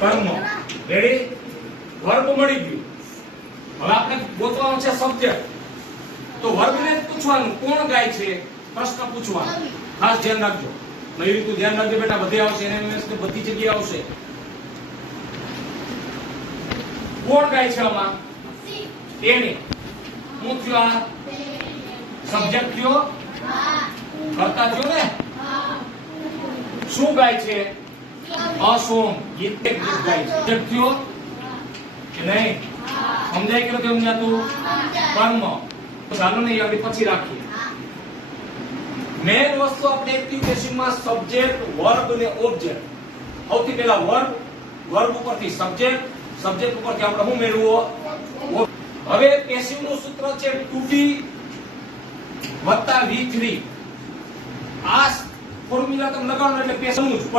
કર્મ. Ready? Verb મળી ગયું. હવે આપણે ગોતવાનું છે સબ્જેક્ટ. તો વર્બને જ પૂછવાનું કોણ ગાય છે, પ્રશ્ન પૂછવાનો. ખાસ ધ્યાન રાખજો. નવી રીતું ધ્યાન રાખજો બેટા, બધે આવશે એનએમએસ ને બધી જગ્યાએ આવશે. કોણ ગાય છે આમાં? એને. હું થયો આ સબ્જેક્ટ થયો, કરતા થયો ને. શું ગાય છે? અસોમ. ગીત ગાય છે. સબ્જેક્ટ થયો કે નહીં? સમજાય કે નથી સમજાતું? કર્મ. ચાલો ને આપણે પછી રાખીએ. મેન વસ્તુ આપણે એક્ટિવેશનમાં સબ્જેક્ટ, વર્બ અને ઓબ્જેક્ટ. સૌથી પહેલા વર્બ, વર્બ ઉપરથી સબ્જેક્ટ, સબ્જેક્ટ ઉપરથી આપણે શું મેળવવું? હવે પેસિવ નું સૂત્ર છે 2D + V3. આ ફોર્મ્યુલા તમે લગાવો એટલે પેસિવ નું જ